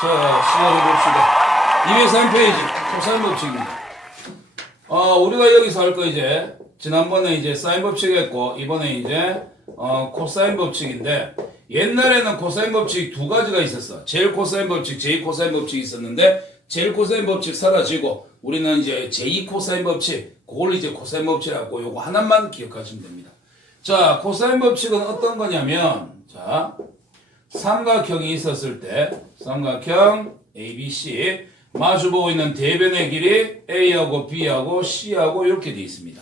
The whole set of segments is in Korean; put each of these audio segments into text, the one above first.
자, 시작해봅시다. 203페이지, 코사인 법칙입니다. 우리가 여기서 할 거 이제, 지난번에 이제 사인 법칙 했고, 이번에 이제, 코사인 법칙인데, 옛날에는 코사인 법칙 두 가지가 있었어. 제일 코사인 법칙, 제이 코사인 법칙이 있었는데, 제일 코사인 법칙 사라지고, 우리는 이제 제이 코사인 법칙, 그걸 이제 코사인 법칙이라고 요거 하나만 기억하시면 됩니다. 자, 코사인 법칙은 어떤 거냐면, 자, 삼각형이 있었을 때 삼각형 ABC 마주보고 있는 대변의 길이 A하고 B하고 C하고 이렇게 되어 있습니다.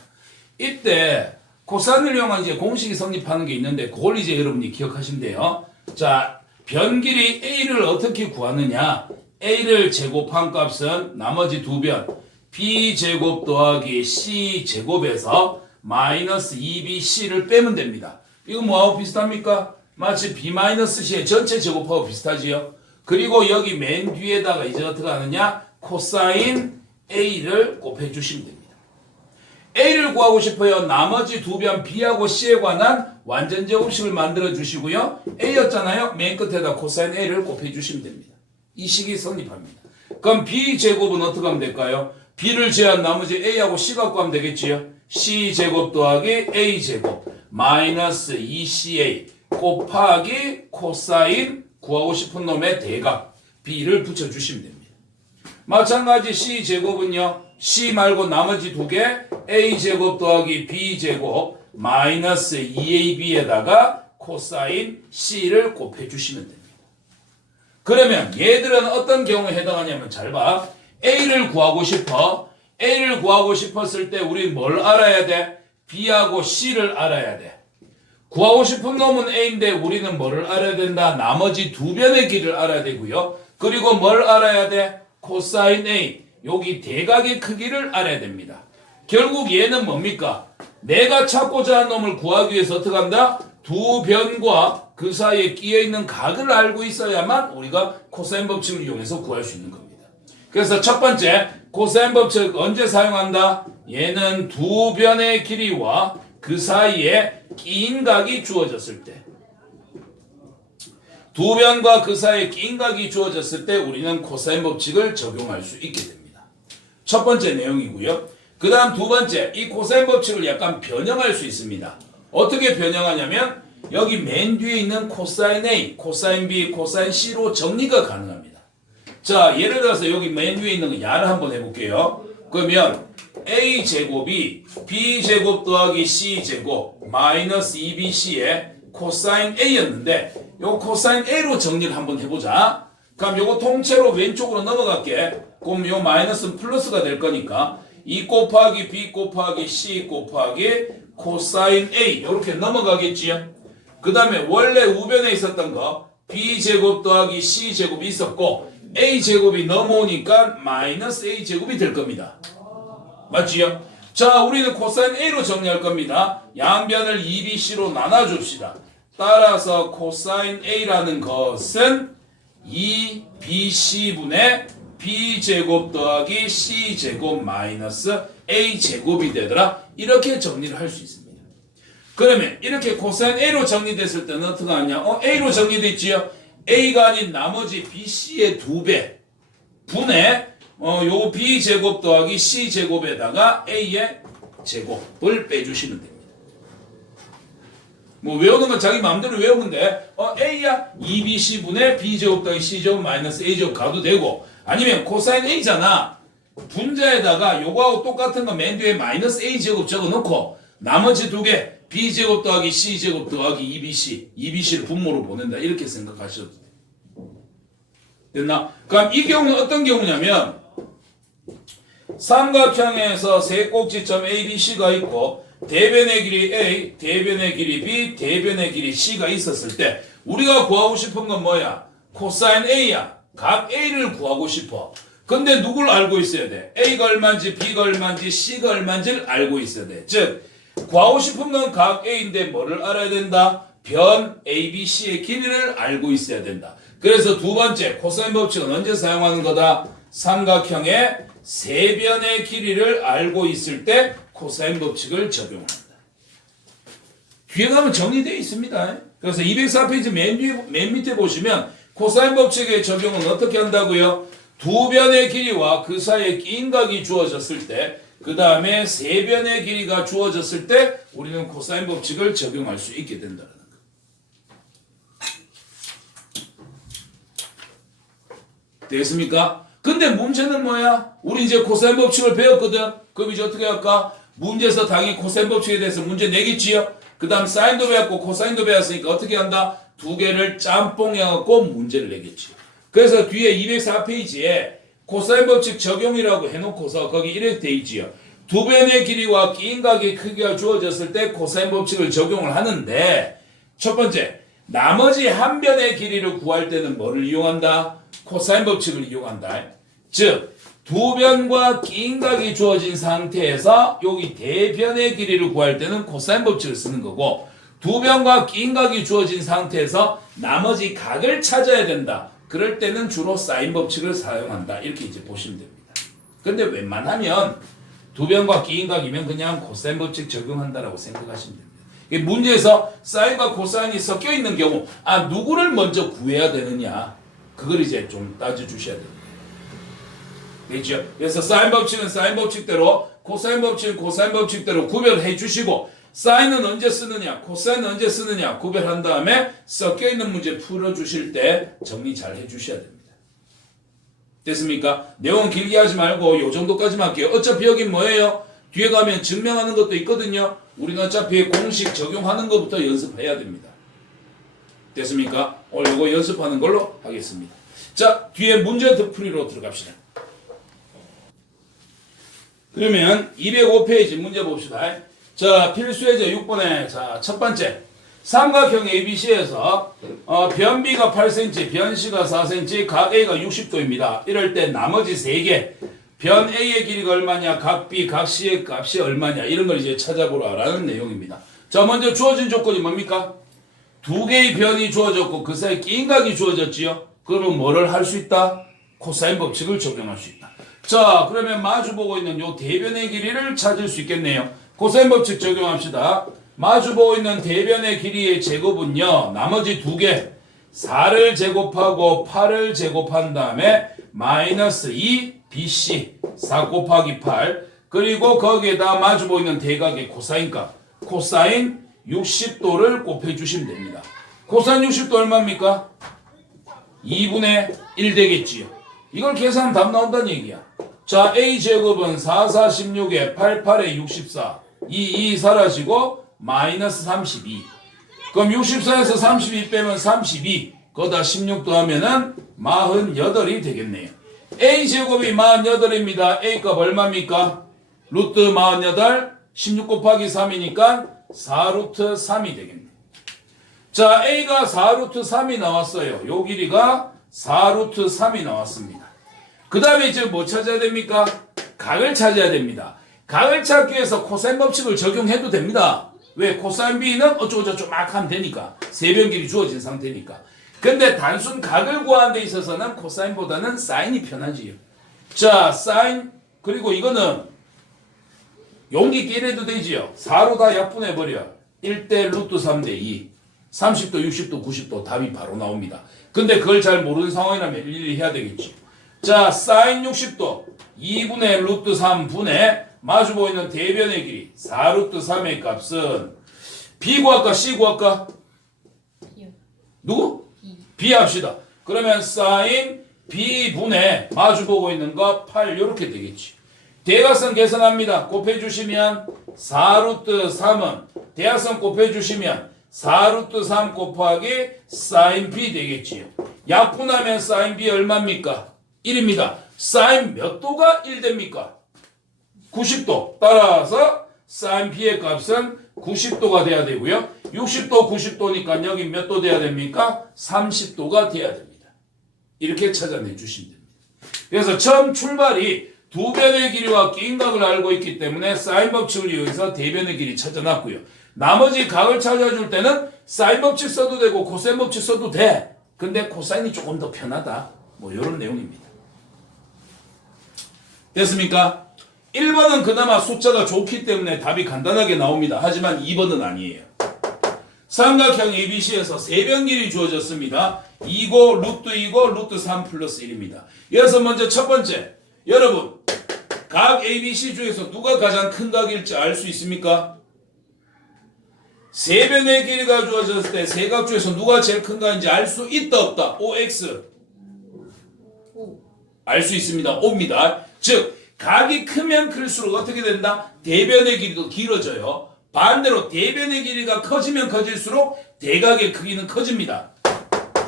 이때 코사인을 이용한 이제 공식이 성립하는 게 있는데 그걸 이제 여러분이 기억하시면 돼요. 자, 변 길이 A를 어떻게 구하느냐? A를 제곱한 값은 나머지 두 변 B제곱 더하기 C제곱에서 마이너스 2BC를 빼면 됩니다. 이거 뭐하고 비슷합니까? 마치 B-C의 전체 제곱하고 비슷하지요. 그리고 여기 맨 뒤에다가 이제 어떻게 하느냐? 코사인 A를 곱해주시면 됩니다. A를 구하고 싶어요. 나머지 두 변 B하고 C에 관한 완전 제곱식을 만들어 주시고요. A였잖아요. 맨 끝에다 코사인 A를 곱해주시면 됩니다. 이 식이 성립합니다. 그럼 B제곱은 어떻게 하면 될까요? B를 제한 나머지 A하고 C 갖고 하면 되겠지요. C제곱 더하기 A제곱 마이너스 2CA 곱하기 코사인 구하고 싶은 놈의 대각 B를 붙여주시면 됩니다. 마찬가지 C제곱은요. C 말고 나머지 두 개 A제곱 더하기 B제곱 마이너스 2AB에다가 코사인 C를 곱해주시면 됩니다. 그러면 얘들은 어떤 경우에 해당하냐면 잘 봐. A를 구하고 싶어. A를 구하고 싶었을 때 우리는 뭘 알아야 돼? B하고 C를 알아야 돼. 구하고 싶은 놈은 A인데 우리는 뭐를 알아야 된다? 나머지 두 변의 길을 알아야 되고요. 그리고 뭘 알아야 돼? 코사인 A. 여기 대각의 크기를 알아야 됩니다. 결국 얘는 뭡니까? 내가 찾고자 한 놈을 구하기 위해서 어떻게 한다? 두 변과 그 사이에 끼어있는 각을 알고 있어야만 우리가 코사인 법칙을 이용해서 구할 수 있는 겁니다. 그래서 첫 번째, 코사인 법칙 언제 사용한다? 얘는 두 변의 길이와 그 사이에 끼인 각이 주어졌을 때, 두 변과 그 사이에 끼인 각이 주어졌을 때 우리는 코사인 법칙을 적용할 수 있게 됩니다. 첫 번째 내용이고요. 그 다음 두 번째, 이 코사인 법칙을 약간 변형할 수 있습니다. 어떻게 변형하냐면 여기 맨 뒤에 있는 코사인 A, 코사인 B, 코사인 C로 정리가 가능합니다. 자, 예를 들어서 여기 맨 위에 있는 거 야를 한번 해볼게요. 그러면 A제곱이 B제곱 더하기 C제곱 마이너스 2BC의 코사인 A였는데 요 코사인 A로 정리를 한번 해보자. 그럼 요거 통째로 왼쪽으로 넘어갈게. 그럼 요 마이너스는 플러스가 될 거니까 2 곱하기 B 곱하기 C 곱하기 코사인 A 요렇게 넘어가겠지요. 그 다음에 원래 우변에 있었던 거 B제곱 더하기 C제곱이 있었고 A제곱이 넘어오니까 마이너스 A제곱이 될 겁니다. 맞지요? 자, 우리는 코사인 A로 정리할 겁니다. 양변을 2BC로 나눠줍시다. 따라서 코사인 A라는 것은 2BC분의 B제곱 더하기 C제곱 마이너스 A제곱이 되더라. 이렇게 정리를 할 수 있습니다. 그러면 이렇게 코사인 A로 정리됐을 때는 어떻게 하냐? A로 정리됐지요? A가 아닌 나머지 BC의 2배 분의 요 B제곱 더하기 C제곱에다가 A의 제곱을 빼주시면 됩니다. 뭐 외우는 건 자기 마음대로 외우면 돼. A야 2BC분의 B제곱 더하기 C제곱 마이너스 A제곱 가도 되고 아니면 코사인 A잖아. 분자에다가 요거하고 똑같은 거 맨 뒤에 마이너스 A제곱 적어놓고 나머지 두 개 B제곱 더하기 C제곱 더하기 2BC를 분모로 보낸다. 이렇게 생각하셔도 돼요. 됐나? 그럼 이 경우는 어떤 경우냐면 삼각형에서 세 꼭지점 A, B, C가 있고 대변의 길이 A, 대변의 길이 B, 대변의 길이 C가 있었을 때 우리가 구하고 싶은 건 뭐야? 코사인 A야. 각 A를 구하고 싶어. 근데 누굴 알고 있어야 돼? A가 얼마인지 B가 얼마인지 C가 얼마인지를 알고 있어야 돼. 즉 구하고 싶은 건 각 A인데 뭐를 알아야 된다? 변 A, B, C의 길이를 알고 있어야 된다. 그래서 두 번째 코사인 법칙은 언제 사용하는 거다? 삼각형의 세 변의 길이를 알고 있을 때 코사인 법칙을 적용한다. 뒤에 가면 정리되어 있습니다. 그래서 204페이지 맨 밑에 보시면 코사인 법칙의 적용은 어떻게 한다고요? 두 변의 길이와 그 사이에 끼인각이 주어졌을 때, 그 다음에 세 변의 길이가 주어졌을 때 우리는 코사인 법칙을 적용할 수 있게 된다는 거. 되겠습니까? 근데 문제는 뭐야? 우리 이제 코사인 법칙을 배웠거든. 그럼 이제 어떻게 할까? 문제에서 당연히 코사인 법칙에 대해서 문제 내겠지요. 그 다음 사인도 배웠고 코사인도 배웠으니까 어떻게 한다? 두 개를 짬뽕해갖고 문제를 내겠지. 그래서 뒤에 204페이지에 코사인 법칙 적용이라고 해놓고서 거기 이렇게 돼 있지요. 두 변의 길이와 끼인각의 크기가 주어졌을 때 코사인 법칙을 적용을 하는데, 첫 번째, 나머지 한 변의 길이를 구할 때는 뭐를 이용한다? 코사인 법칙을 이용한다. 즉, 두 변과 끼인각이 주어진 상태에서 여기 대변의 길이를 구할 때는 코사인 법칙을 쓰는 거고, 두 변과 끼인각이 주어진 상태에서 나머지 각을 찾아야 된다. 그럴 때는 주로 사인 법칙을 사용한다. 이렇게 이제 보시면 됩니다. 근데 웬만하면 두 변과 끼인각이면 그냥 코사인 법칙 적용한다라고 생각하시면 됩니다. 문제에서 사인과 코사인이 섞여 있는 경우, 누구를 먼저 구해야 되느냐, 그걸 이제 좀 따져주셔야 됩니다. 되죠? 그래서 사인 법칙은 사인 법칙대로, 코사인 법칙은 코사인 법칙대로 구별해 주시고, 사인은 언제 쓰느냐, 코사인은 언제 쓰느냐 구별한 다음에 섞여 있는 문제 풀어주실 때 정리 잘 해주셔야 됩니다. 됐습니까? 내용은 길게 하지 말고 요 정도까지만 할게요. 어차피 여긴 뭐예요? 뒤에 가면 증명하는 것도 있거든요. 우리는 어차피 공식 적용하는 것부터 연습해야 됩니다. 됐습니까? 오늘 요거 연습하는 걸로 하겠습니다. 자, 뒤에 문제 풀이로 들어갑시다. 그러면 205페이지 문제 봅시다. 자, 필수예제 6번에, 자, 첫 번째. 삼각형 ABC에서, 변 B가 8cm, 변 C가 4cm, 각 A가 60도입니다. 이럴 때 나머지 3개, 변 A의 길이가 얼마냐, 각 B, 각 C의 값이 얼마냐, 이런 걸 이제 찾아보라라는 내용입니다. 자, 먼저 주어진 조건이 뭡니까? 두 개의 변이 주어졌고, 그 사이 끼인각이 주어졌지요? 그러면 뭐를 할 수 있다? 코사인 법칙을 적용할 수 있다. 자, 그러면 마주보고 있는 요 대변의 길이를 찾을 수 있겠네요. 코사인 법칙 적용합시다. 마주보고 있는 대변의 길이의 제곱은요, 나머지 두 개, 4를 제곱하고 8을 제곱한 다음에 마이너스 2BC, 4 곱하기 8, 그리고 거기에다 마주보고 있는 대각의 코사인값, 코사인 60도를 곱해주시면 됩니다. 코사인 60도 얼마입니까? 2분의 1 되겠지요. 이걸 계산하면 답 나온다는 얘기야. 자, A제곱은 4, 4, 16에 8, 8에 64. 2 사라지고 마이너스 32. 그럼 64에서 32 빼면 32. 거기다 16 더하면은 48이 되겠네요. A제곱이 48입니다. A값 얼마입니까? 루트 48, 16 곱하기 3이니까 4루트 3이 되겠네요. 자, A가 4루트 3이 나왔어요. 요 길이가 4루트 3이 나왔습니다. 그 다음에 이제 뭐 찾아야 됩니까? 각을 찾아야 됩니다. 각을 찾기 위해서 코사인 법칙을 적용해도 됩니다. 왜? 코사인 B는 어쩌고저쩌고 막 하면 되니까. 세변 길이 주어진 상태니까. 근데 단순 각을 구하는 데 있어서는 코사인보다는 사인이 편하지요. 자, 사인, 그리고 이거는 용기 끼래도 되지요. 4로 다 약분해버려. 1대 루트 3대 2. 30도, 60도, 90도 답이 바로 나옵니다. 근데 그걸 잘 모르는 상황이라면 일일이 해야 되겠지. 자, 사인 60도 2분의 루트 3분의 마주보고 있는 대변의 길이 4루트 3의 값은 B 구할까 C 구할까? B요. 누구? B. B 합시다. 그러면 사인 B분의 마주보고 있는 거 8 이렇게 되겠지. 대각선 계산합니다. 곱해주시면 4루트 3은 대각선 곱해주시면 4루트 3 곱하기 사인 B 되겠지요. 약분하면 사인 B 얼마입니까? 1입니다. 사인 몇 도가 1 됩니까? 90도. 따라서 사인 B의 값은 90도가 돼야 되고요. 60도, 90도니까 여기 몇 도 돼야 됩니까? 30도가 돼야 됩니다. 이렇게 찾아내 주시면 됩니다. 그래서 처음 출발이 두 변의 길이와 끼인각을 알고 있기 때문에 사인 법칙을 이용해서 대변의 길이 찾아놨고요. 나머지 각을 찾아줄 때는 사인 법칙 써도 되고 코사인 법칙 써도 돼. 근데 코사인이 조금 더 편하다. 뭐 이런 내용입니다. 됐습니까? 1번은 그나마 숫자가 좋기 때문에 답이 간단하게 나옵니다. 하지만 2번은 아니에요. 삼각형 ABC에서 세변 길이 주어졌습니다. 2고 루트 2고 루트 3 플러스 1입니다. 여기서 먼저 첫 번째, 여러분 각 ABC 중에서 누가 가장 큰 각일지 알 수 있습니까? 세 변의 길이가 주어졌을 때 세 각 중에서 누가 제일 큰 각인지 알 수 있다 없다? OX 알 수 있습니다. O입니다. 즉 각이 크면 클수록 어떻게 된다? 대변의 길이도 길어져요. 반대로 대변의 길이가 커지면 커질수록 대각의 크기는 커집니다.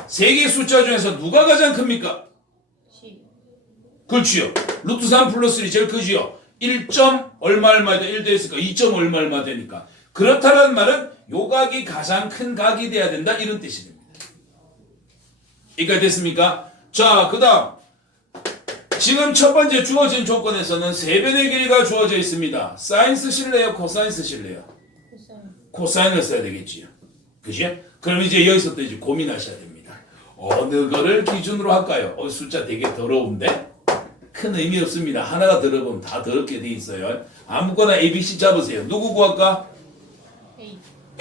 세 개의 숫자 중에서 누가 가장 큽니까? 그렇지요. 루트 3 플러스 1이 제일 크지요. 1점 얼마 얼마 돼? 1 됐으니까 2점 얼마 얼마 되니까. 그렇다는 말은 요 각이 가장 큰 각이 돼야 된다 이런 뜻이 됩니다. 이해가 됐습니까? 자, 그 다음 지금 첫 번째 주어진 조건에서는 세 변의 길이가 주어져 있습니다. 사인 쓰실래요? 코사인 쓰실래요? 코사인을 써야 되겠지요. 그죠? 그럼 이제 여기서부터 이제 고민하셔야 됩니다. 어느 거를 기준으로 할까요? 숫자 되게 더러운데? 큰 의미 없습니다. 하나가 들어보면 다 더럽게 돼 있어요. 아무거나 ABC 잡으세요. 누구 구할까?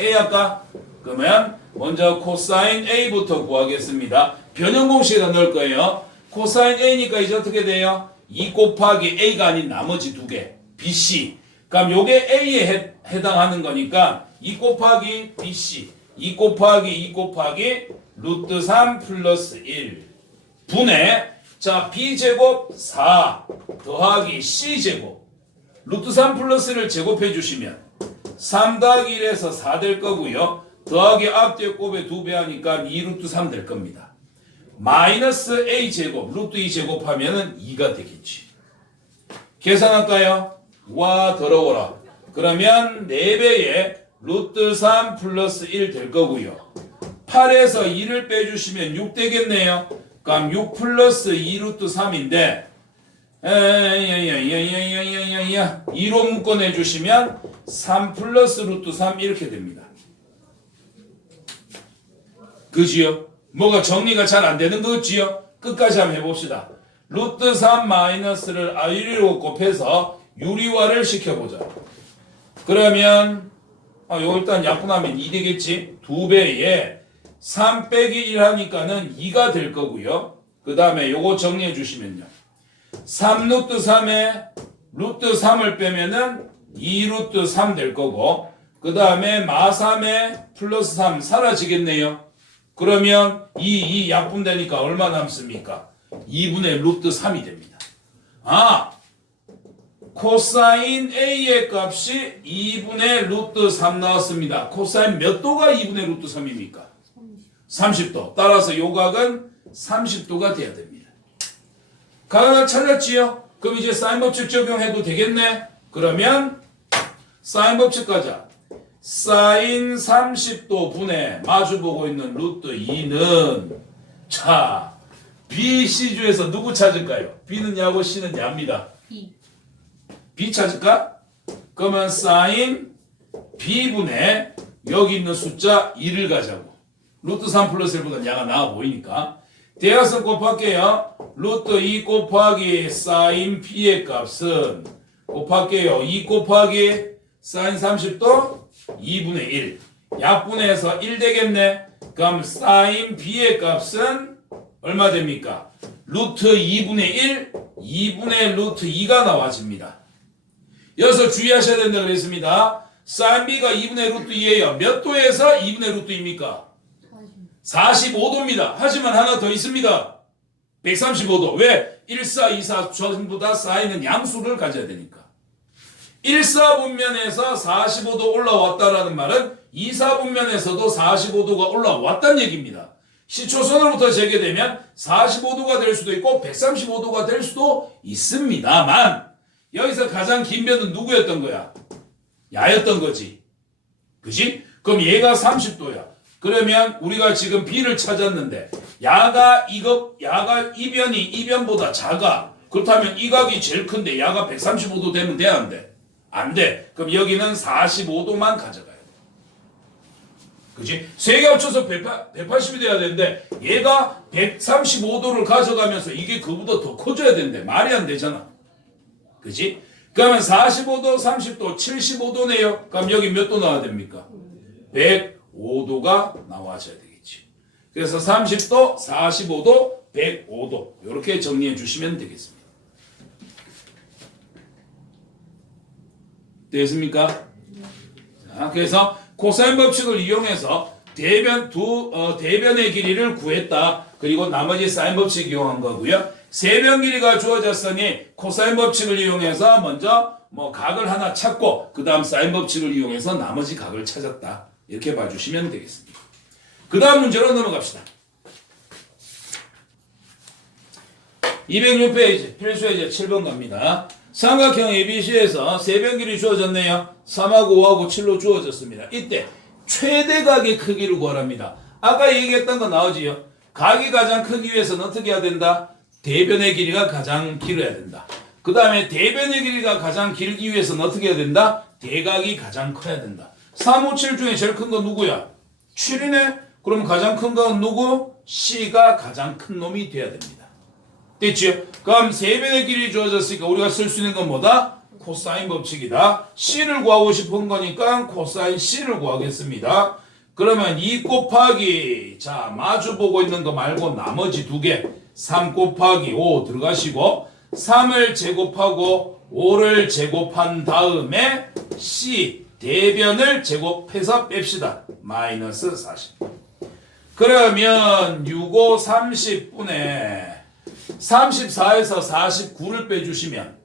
A 할까? 그러면 먼저 코사인 A부터 구하겠습니다. 변형 공식에다 넣을 거예요. 코사인 A니까 이제 어떻게 돼요? 2 곱하기 A가 아닌 나머지 두 개. BC. 그럼 요게 A에 해당하는 거니까 2 곱하기 BC. 2 곱하기 루트 3 플러스 1. 분의 자 B제곱 4 더하기 C제곱. 루트 3 플러스 1을 제곱해 주시면 3 더하기 1에서 4 될 거고요. 더하기 앞뒤에 곱에 2배 하니까 2루트 3 될 겁니다. 마이너스 A제곱 루트 2 제곱하면은 2가 되겠지. 계산할까요? 와 더러워라. 그러면 4배에 루트 3 플러스 1 될 거고요. 8에서 2를 빼주시면 6 되겠네요. 그럼 6 플러스 2 루트 3인데 2로 묶어내주시면 3 플러스 루트 3 이렇게 됩니다. 그지요? 뭐가 정리가 잘 안 되는 거지요? 끝까지 한번 해봅시다. 루트 3 마이너스를 유리로 곱해서 유리화를 시켜보자. 그러면 요거 일단 약분하면 2 되겠지? 2배에 3 빼기 1 하니까는 2가 될 거고요. 그 다음에 요거 정리해 주시면요. 3 루트 3에 루트 3을 빼면은 2 루트 3 될 거고, 그 다음에 마 3에 플러스 3 사라지겠네요. 그러면 이 약분되니까 얼마 남습니까? 2분의 루트 3이 됩니다. 코사인 A의 값이 2분의 루트 3 나왔습니다. 코사인 몇 도가 2분의 루트 3입니까? 30도. 따라서 요 각은 30도가 돼야 됩니다. 각을 찾았지요? 그럼 이제 사인 법칙 적용해도 되겠네? 그러면 사인 법칙 가자. 사인 30도 분의 마주보고 있는 루트 2는 자 B, C 중에서 누구 찾을까요? B는 야고 C는 야입니다. B 찾을까? 그러면 사인 B분의 여기 있는 숫자 2를 가자고. 루트 3 플러스 1보다 야가 나아 보이니까 대각선 곱할게요. 루트 2 곱하기 사인 B의 값은 곱할게요. 2 곱하기 사인 30도 2분의 1. 약분해서 1 되겠네. 그럼 사인 B의 값은 얼마 됩니까? 루트 2분의 1, 2분의 루트 2가 나와집니다. 여기서 주의하셔야 된다고 그랬습니다. 사인 B가 2분의 루트 2예요. 몇 도에서 2분의 루트 2입니까? 45도입니다. 하지만 하나 더 있습니다. 135도. 왜? 1, 4, 2, 4 전부 다 사인은 양수를 가져야 되니까. 1, 4분면에서 45도 올라왔다라는 말은 2, 4분면에서도 45도가 올라왔다는 얘기입니다. 시초선으로부터 재개되면 45도가 될 수도 있고 135도가 될 수도 있습니다만 여기서 가장 긴 변은 누구였던 거야? 야였던 거지. 그지? 그럼 얘가 30도야. 그러면 우리가 지금 B를 찾았는데 야가 이 변이 이 변보다 작아. 그렇다면 이 각이 제일 큰데 야가 135도 되면 돼? 안 돼? 안 돼. 그럼 여기는 45도만 가져가야 돼. 그치? 세 개 합쳐서 180이 돼야 되는데 얘가 135도를 가져가면서 이게 그보다 더 커져야 되는데 말이 안 되잖아. 그치? 그러면 45도, 30도, 75도네요. 그럼 여기 몇 도 나와야 됩니까? 105도가 나와줘야 되겠지. 그래서 30도, 45도, 105도 이렇게 정리해 주시면 되겠습니다. 되겠습니까? 자, 그래서 코사인 법칙을 이용해서 대변의 길이를 구했다. 그리고 나머지 사인 법칙 이용한 거고요. 세변 길이가 주어졌으니 코사인 법칙을 이용해서 먼저 각을 하나 찾고 그 다음 사인 법칙을 이용해서 나머지 각을 찾았다. 이렇게 봐주시면 되겠습니다. 그 다음 문제로 넘어갑시다. 206페이지 필수의 이제 7번 갑니다. 삼각형 ABC에서 세변 길이 주어졌네요. 3하고 5하고 7로 주어졌습니다. 이때 최대각의 크기를 구하랍니다. 아까 얘기했던 거 나오지요. 각이 가장 크기 위해서는 어떻게 해야 된다? 대변의 길이가 가장 길어야 된다. 그 다음에 대변의 길이가 가장 길기 위해서는 어떻게 해야 된다? 대각이 가장 커야 된다. 3, 5, 7 중에 제일 큰 건 누구야? 7이네? 그럼 가장 큰 건 누구? C가 가장 큰 놈이 돼야 됩니다. 됐죠? 그럼 세변의 길이 주어졌으니까 우리가 쓸 수 있는 건 뭐다? 코사인 법칙이다. C를 구하고 싶은 거니까 코사인 C를 구하겠습니다. 그러면 2 곱하기 자 마주보고 있는 거 말고 나머지 두 개 3 곱하기 5 들어가시고 3을 제곱하고 5를 제곱한 다음에 C 대변을 제곱해서 뺍시다. 마이너스 40. 그러면 6, 5, 30분에 34에서 49를 빼주시면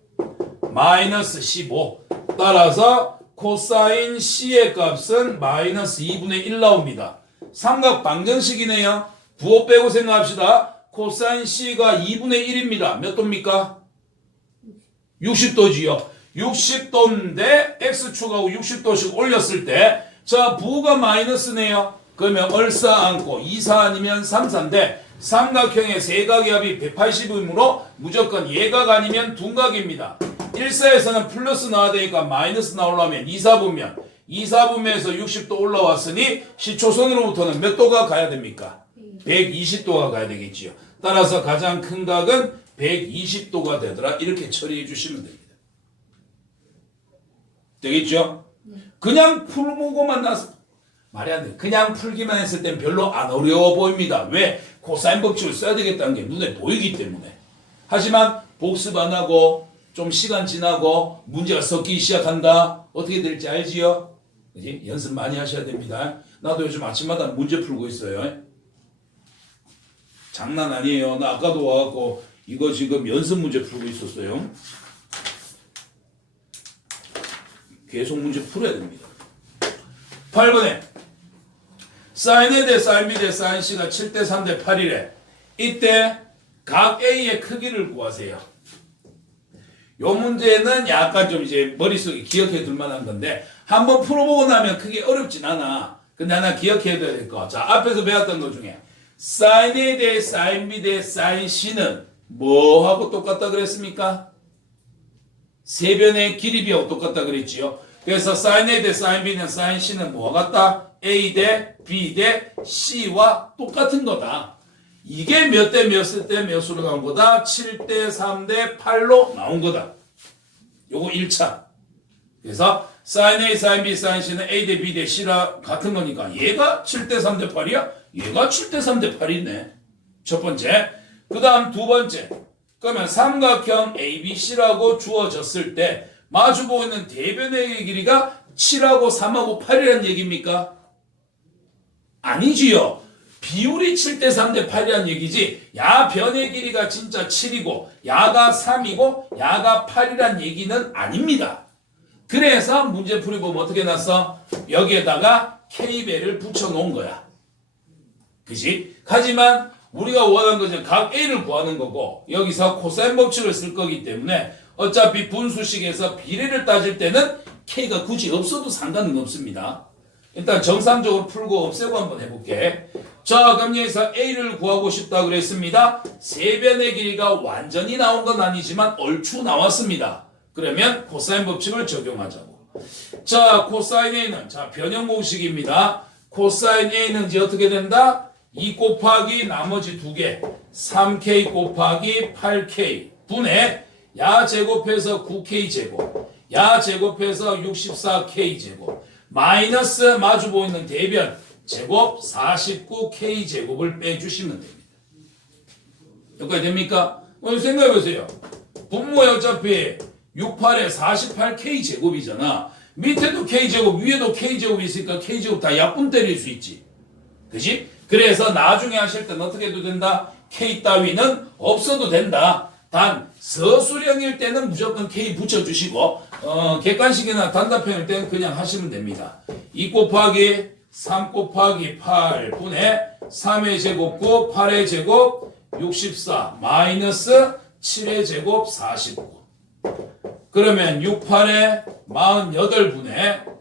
마이너스 15. 따라서 코사인 C의 값은 마이너스 2분의 1 나옵니다. 삼각 방정식이네요. 부호 빼고 생각합시다. 코사인 C가 2분의 1입니다. 몇 도입니까? 60도지요. 60도인데 X축하고 60도씩 올렸을 때 자 부호가 마이너스네요. 그러면 얼싸안고 2사 아니면 3사인데 삼각형의 세각의 합이 180이므로 무조건 예각 아니면 둔각입니다. 1사에서는 플러스 나와야 되니까 마이너스 나오려면 2사분면 2사분면에서 60도 올라왔으니 시초선으로부터는 몇 도가 가야 됩니까? 120도가 가야 되겠지요. 따라서 가장 큰 각은 120도가 되더라. 이렇게 처리해 주시면 됩니다. 되겠죠? 그냥 풀보고만 나서 말이 안 돼. 그냥 풀기만 했을 땐 별로 안 어려워 보입니다. 왜? 코사인 법칙을 써야 되겠다는 게 눈에 보이기 때문에. 하지만 복습 안 하고 좀 시간 지나고 문제가 섞이기 시작한다. 어떻게 될지 알지요? 그지? 연습 많이 하셔야 됩니다. 나도 요즘 아침마다 문제 풀고 있어요. 장난 아니에요. 나 아까도 와갖고 이거 지금 연습 문제 풀고 있었어요. 계속 문제 풀어야 됩니다. 8번에 사인 A 대 사인 B 대 사인 C가 7대 3 대 8이래. 이때 각 A의 크기를 구하세요. 요 문제는 약간 좀 이제 머릿속에 기억해 둘 만한 건데 한번 풀어보고 나면 크게 어렵진 않아. 근데 하나 기억해 둬야 될 거. 자, 앞에서 배웠던 것 중에 사인 A 대 사인 B 대 사인 C는 뭐하고 똑같다 그랬습니까? 세변의 길이 비하고 똑같다 그랬지요. 그래서 사인 A 대 사인 B는 사인 C는 뭐와 같다? A 대 B 대 C와 똑같은 거다. 이게 몇 대 몇일 때 몇으로 나온 거다? 7대 3 대 8로 나온 거다. 요거 1차. 그래서 사인 A, 사인 B, 사인 C는 A 대 B 대 C라 같은 거니까 얘가 7대 3 대 8이야? 얘가 7대 3 대 8이네. 첫 번째. 그 다음 두 번째. 그러면 삼각형 ABC라고 주어졌을 때 마주보고 있는 대변의 길이가 7하고 3하고 8이라는 얘기입니까? 아니지요. 비율이 7대 3 대 8이라는 얘기지 야 변의 길이가 진짜 7이고 야가 3이고 야가 8이란 얘기는 아닙니다. 그래서 문제 풀이보면 어떻게 났어? 여기에다가 K배를 붙여놓은 거야. 그치? 하지만 우리가 원하는 것은 각 A를 구하는 거고 여기서 코사인 법칙을 쓸 거기 때문에 어차피 분수식에서 비례를 따질 때는 K가 굳이 없어도 상관은 없습니다. 일단 정상적으로 풀고 없애고 한번 해볼게. 자, 그럼 여기서 A를 구하고 싶다 그랬습니다. 세변의 길이가 완전히 나온 건 아니지만 얼추 나왔습니다. 그러면 코사인 법칙을 적용하자고. 자, 코사인 A는 자 변형 공식입니다. 코사인 A는 이제 어떻게 된다? 2 곱하기 나머지 두 개 3K 곱하기 8K 분의 야 제곱해서 9K 제곱 야 제곱해서 64K 제곱 마이너스 마주보고 있는 대변 제곱 49K 제곱을 빼주시면 됩니다. 여기까지 됩니까? 오늘 생각해보세요. 분모에 어차피 68에 48K 제곱이잖아. 밑에도 K 제곱, 위에도 K 제곱이 있으니까 K 제곱 다 약분 때릴 수 있지. 그치? 그래서 나중에 하실 때는 어떻게 해도 된다? K 따위는 없어도 된다. 단 서술형일 때는 무조건 K 붙여주시고 객관식이나 단답형일 때는 그냥 하시면 됩니다. 2 곱하기 3 곱하기 8분의 3의 제곱 9, 8의 제곱 64 마이너스 7의 제곱 49. 그러면 6, 8에 48분의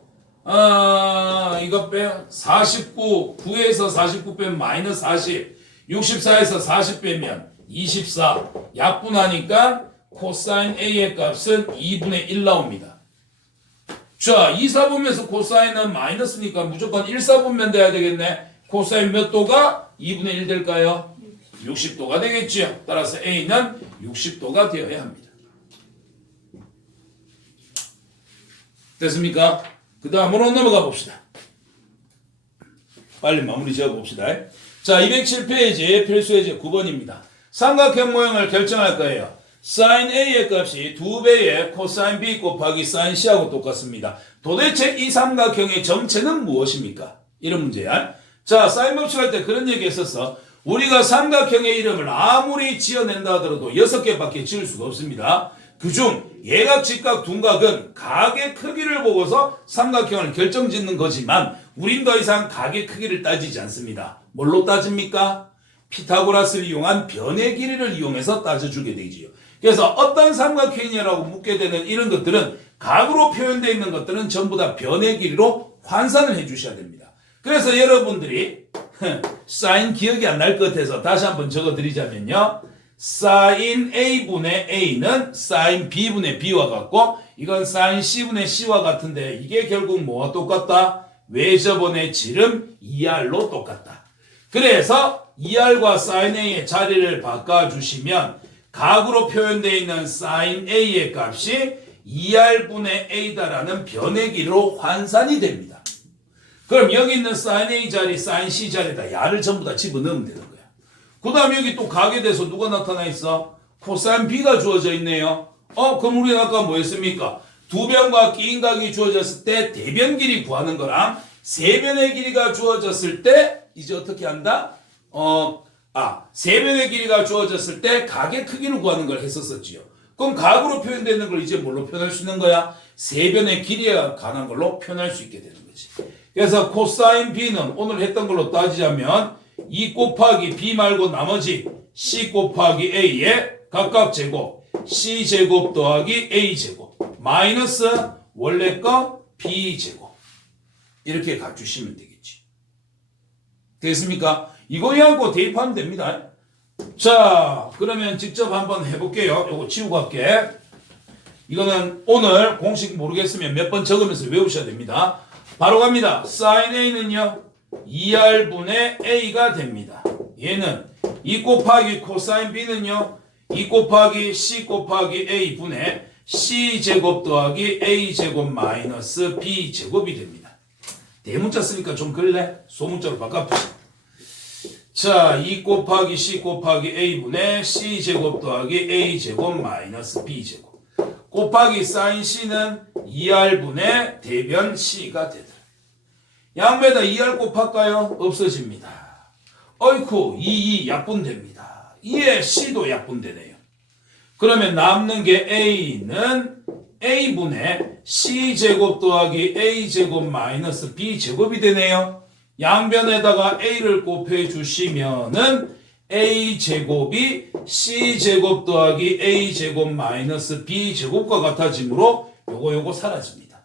이거 빼 49, 9에서 49 빼면 마이너스 40, 64에서 40 빼면 24. 약분하니까 코사인 A의 값은 2분의 1 나옵니다. 자, 2, 4분면서 코사인은 마이너스니까 무조건 1, 4분면 돼야 되겠네. 코사인 몇 도가 2분의 1 될까요? 60도가 되겠죠. 따라서 A는 60도가 되어야 합니다. 됐습니까? 그 다음으로 넘어가 봅시다. 빨리 마무리 지어 봅시다. 자, 207페이지 필수예제 9번입니다. 삼각형 모형을 결정할 거예요. sin A의 값이 2배의 코사인 B 곱하기 sin C하고 똑같습니다. 도대체 이 삼각형의 정체는 무엇입니까? 이런 문제야. 자, 사인 법칙할 때 그런 얘기 했었어. 우리가 삼각형의 이름을 아무리 지어낸다 하더라도 6개밖에 지을 수가 없습니다. 그중 예각, 직각, 둔각은 각의 크기를 보고서 삼각형을 결정짓는 거지만 우린 더 이상 각의 크기를 따지지 않습니다. 뭘로 따집니까? 피타고라스를 이용한 변의 길이를 이용해서 따져주게 되지요. 그래서 어떤 삼각형이냐라고 묻게 되는 이런 것들은 각으로 표현되어 있는 것들은 전부 다 변의 길이로 환산을 해주셔야 됩니다. 그래서 여러분들이 사인 기억이 안 날 것 같아서 다시 한번 적어드리자면요. 사인 A분의 A는 사인 B분의 B와 같고 이건 사인 C분의 C와 같은데 이게 결국 뭐와 똑같다? 외접원의 지름 2R로 똑같다. 그래서 2R과 사인 A의 자리를 바꿔주시면 각으로 표현되어 있는 사인 A의 값이 2R분의 A다라는 변의 길이로 환산이 됩니다. 그럼 여기 있는 사인 A 자리, 사인 C 자리에다 야를 전부 다 집어넣으면 되는 거야. 그 다음 여기 또 각에 대해서 누가 나타나 있어? 코사인 B가 주어져 있네요. 그럼 우리는 아까 뭐 했습니까? 두 변과 끼인 각이 주어졌을 때 대변 길이 구하는 거랑 세 변의 길이가 주어졌을 때 이제 어떻게 한다? 세 변의 길이가 주어졌을 때 각의 크기를 구하는 걸 했었었지요. 그럼 각으로 표현되는 걸 이제 뭘로 표현할 수 있는 거야? 세 변의 길이에 관한 걸로 표현할 수 있게 되는 거지. 그래서 코사인 B는 오늘 했던 걸로 따지자면 2 곱하기 B 말고 나머지 C 곱하기 A의 각각 제곱 C 제곱 더하기 A 제곱 마이너스 원래 거 B 제곱 이렇게 가주시면 되겠지. 됐습니까? 이거 해갖고 대입하면 됩니다. 자, 그러면 직접 한번 해볼게요. 요거 지우고 할게. 이거는 오늘 공식 모르겠으면 몇 번 적으면서 외우셔야 됩니다. 바로 갑니다. sin A는요 2R분의 A가 됩니다. 얘는 2 곱하기 코사인 B는요 2 곱하기 C 곱하기 A분의 C제곱 더하기 A제곱 마이너스 B제곱이 됩니다. 대문자 쓰니까 좀 그래? 소문자로 바꿔봅시다. 자, 2 곱하기 C 곱하기 A분의 C제곱 더하기 A제곱 마이너스 B제곱 곱하기 sin C는 2R분의 대변 C가 되더라. 양배에다 2R 곱할까요? 없어집니다. 어이쿠 2 약분됩니다. 2에 C도 약분되네요. 그러면 남는 게 A는 A분의 C제곱 더하기 A제곱 마이너스 B제곱이 되네요. 양변에다가 A를 곱해 주시면은 A제곱이 C제곱 더하기 A제곱 마이너스 B제곱과 같아지므로 요거 사라집니다.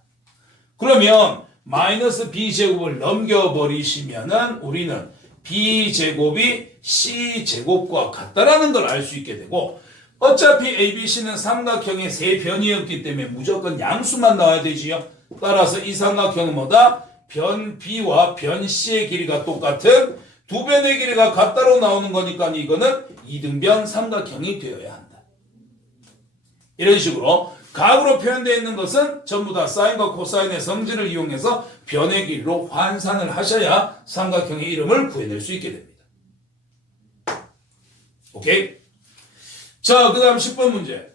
그러면 마이너스 B제곱을 넘겨버리시면은 우리는 B제곱이 C제곱과 같다라는 걸 알 수 있게 되고 어차피 ABC는 삼각형의 세 변이었기 때문에 무조건 양수만 나와야 되지요. 따라서 이 삼각형은 뭐다? 변 B와 변 C의 길이가 똑같은 두 변의 길이가 같다로 나오는 거니까 이거는 이등변 삼각형이 되어야 한다. 이런 식으로 각으로 표현되어 있는 것은 전부 다 사인과 코사인의 성질을 이용해서 변의 길이로 환산을 하셔야 삼각형의 이름을 구해낼 수 있게 됩니다. 오케이? 자, 그 다음 10번 문제.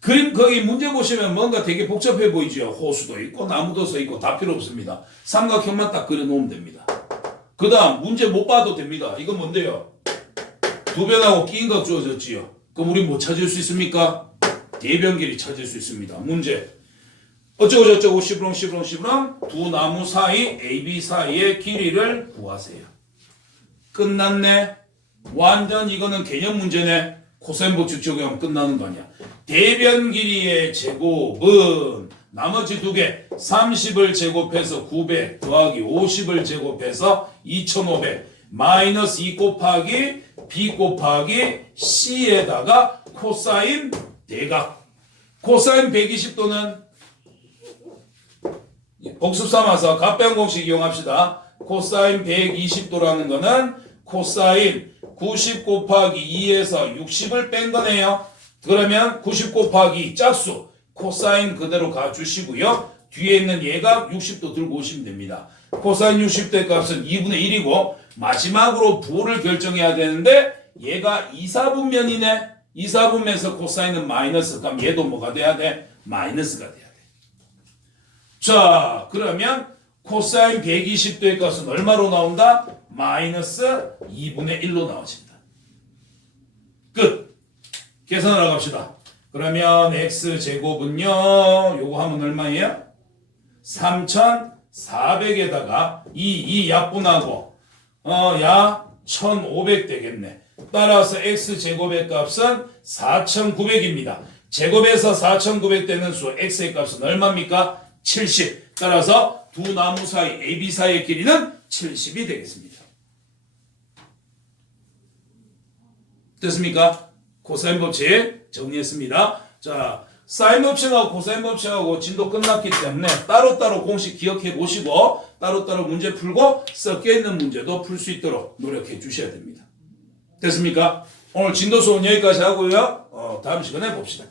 그림, 거기 문제 보시면 뭔가 되게 복잡해 보이죠? 호수도 있고, 나무도 써 있고, 다 필요 없습니다. 삼각형만 딱 그려놓으면 됩니다. 그 다음, 문제 못 봐도 됩니다. 이건 뭔데요? 두 변하고 끼인각 주어졌지요? 그럼 우리 뭐 찾을 수 있습니까? 대변 길이 찾을 수 있습니다. 문제. 어쩌고 저쩌고 시부렁 두 나무 사이 AB 사이의 길이를 구하세요. 끝났네. 완전 이거는 개념 문제네. 코사인 법칙 적용하면 끝나는 거 아니야. 대변 길이의 제곱은 나머지 두 개 30을 제곱해서 900 더하기 50을 제곱해서 2500 마이너스 2 곱하기 B 곱하기 C에다가 코사인 대각. 코사인 120도는 복습 삼아서 값변 공식 이용합시다. 코사인 120도라는 거는 코사인 90 곱하기 2에서 60을 뺀 거네요. 그러면 90 곱하기 짝수 코사인 그대로 가주시고요. 뒤에 있는 얘가 60도 들고 오시면 됩니다. 코사인 60도의 값은 2분의 1이고 마지막으로 부호를 결정해야 되는데 얘가 2, 4분면이네. 2, 4분면에서 코사인은 마이너스. 그럼 얘도 뭐가 돼야 돼? 마이너스가 돼야 돼. 자, 그러면 코사인 120도의 값은 얼마로 나온다? 마이너스 2분의 1로 나와집니다. 끝. 계산하러 갑시다. 그러면 x제곱은요. 요거 하면 얼마예요? 3400에다가 이 약분하고 약 1500 되겠네. 따라서 x제곱의 값은 4900입니다. 제곱에서 4900 되는 수 x의 값은 얼마입니까? 70. 따라서 두 나무 사이 AB 사이의 길이는 70이 되겠습니다. 됐습니까? 코사인 법칙 정리했습니다. 자, 사인 법칙하고 코사인 법칙하고 진도 끝났기 때문에 따로따로 공식 기억해 보시고 따로따로 문제 풀고 섞여 있는 문제도 풀 수 있도록 노력해 주셔야 됩니다. 됐습니까? 오늘 진도 수업 여기까지 하고요. 다음 시간에 봅시다.